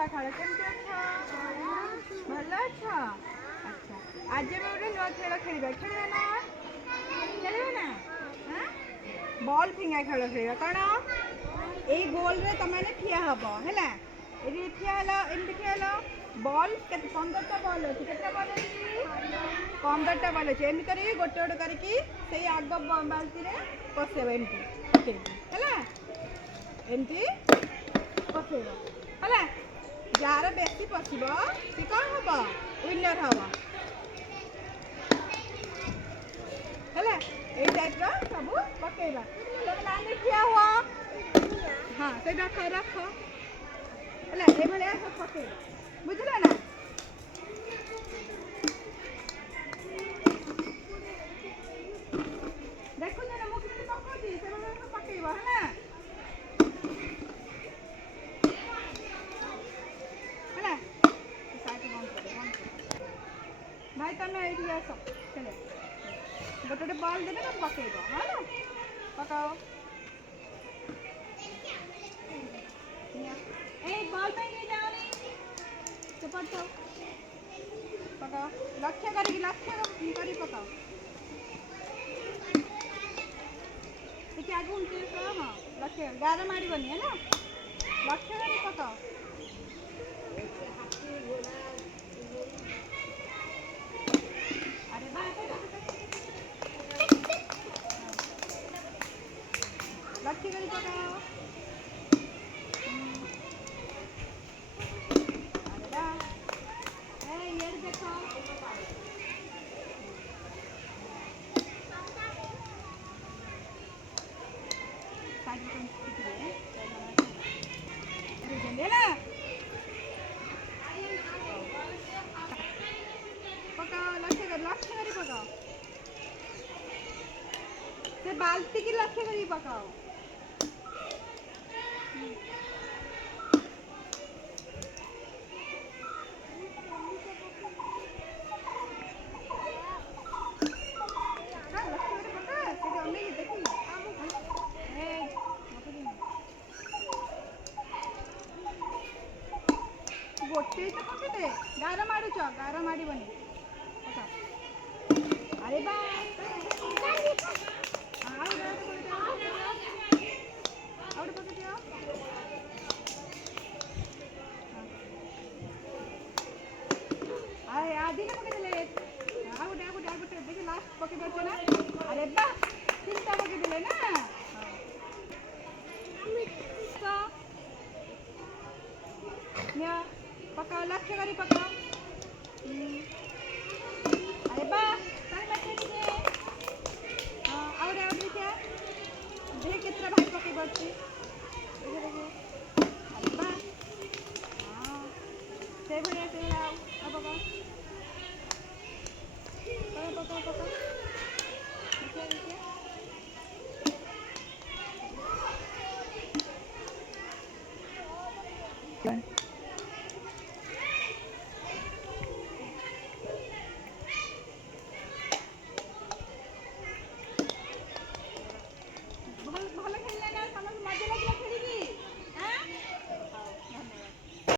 ସକାଳ କେମିତି ଅଛ? ଭଲ ଅଛ? ଆଚ୍ଛା ଆଜି ଆମେ ଗୋଟେ ନୂଆ ଖେଳ ଖେଳିବା। ଖେଳିବା ନା? ଖେଳିବା ନା? ବଲ୍ ଫିଙ୍ଗା ଖେଳ ଖେଳିବା। କ'ଣ ଏଇ ଗୋଲରେ ତମେ ଠିଆ ହବ ହେଲା। ଏଠି ଠିଆ ହେଲ, ଏମିତି ଠିଆ ହେଲ। ବଲ୍ କେତେ 15ଟା ବଲ୍ ଅଛି। କେତେଟା ବଲ୍ ଅଛି? 15ଟା ବଲ୍ ଅଛି। ଏମିତି କରିକି ଗୋଟେ ଗୋଟେ କରିକି ସେଇ ଆଗ ବାଲ୍ଟିରେ ପଶେଇବ। ଏମିତି ପକେଇକି ହେଲା। ଏମିତି ପଶେଇବ ହେଲା। ଯାହାର ବେଶୀ ପଶିବ ସେ କ'ଣ ହବ? ୱିନର ହବ ହେଲା। ଏଇ ଟାଇପ୍ର ସବୁ ପକେଇବା। ତମେ ଲାଇନ୍ରେ ଠିଆ ହୁଅ। ହଁ ସେଇଟା ରଖ ହେଲା। ଏଇଭଳିଆ ସବୁ ପକେଇବା। ବୁଝିଲ ନା? ଦେଖୁଛ ନା ମୁଁ କେମିତି ପକଉଛି? ସେଭଳିଆ ସବୁ ପକେଇବ ହେଲା। ହେଲା ଭାଇ ତମେ ଏଇଠିକି ଆସ। ହେଲେ ଗୋଟେ ଗୋଟେ ବଲ୍ ଦେବେ ତମେ ପକେଇବ ହେଲା। ପକାଅ। ଏଇ ବଲ୍ ପାଇଁ ନେଇ ଯାଅନି। ସେପଟ ଥାଉ। ପକାଅ। ଲକ୍ଷ୍ୟ କରି ପକାଅ। ଟିକେ ଆଗକୁ ଉଞ୍ଚେଇ ହଁ ଲକ୍ଷ୍ୟ ଗାର ମାରିବନି ହେଲା। ଲକ୍ଷ୍ୟ କରି ପକାଅ। ଆରେ ବା ଲକ୍ଷ୍ୟ କରି ପକାଅ। ଆରେ ବା ଇଆଡ଼େ ଦେଖ। ହେଲା ପକାଅ। ଲକ୍ଷ୍ୟ କରି ପକାଅ। ସେ ବାଲ୍ଟିକି ଲକ୍ଷ୍ୟ କରି ପକାଅ। ଗୋଟେ ତ ପକେଇଦେ। ଗାର ମାରୁଛ, ଗାର ମାରିବନି। ଆରେ ବା ଆଉ ଗୋଟେ ପକେଇଦିଅ। ଦିଟା ପକେଇଦେଲେ। ଆଉ ଗୋଟେ ଦେଖି ଲାଷ୍ଟ ପକେଇ ପାରୁଛ ନା? ଆରେ ବା 3ଟା ପକେଇଦେଲେ ନା। ପକାଅ। ଲକ୍ଷ୍ୟ କରି ପକାଅ। ଆରେ ବା ତାହେଲେ ଟିକେ ଆଉ ଗୋଟେ ଦେଖିବା। ଦେଖ କେତେଟା ଭାଇ ପକେଇ ପାରୁଛି। ଦେଖ। ଆରେ ବା ସେଇଭଳିଆ ଆଉ ପକାଅ। ପକାଅ।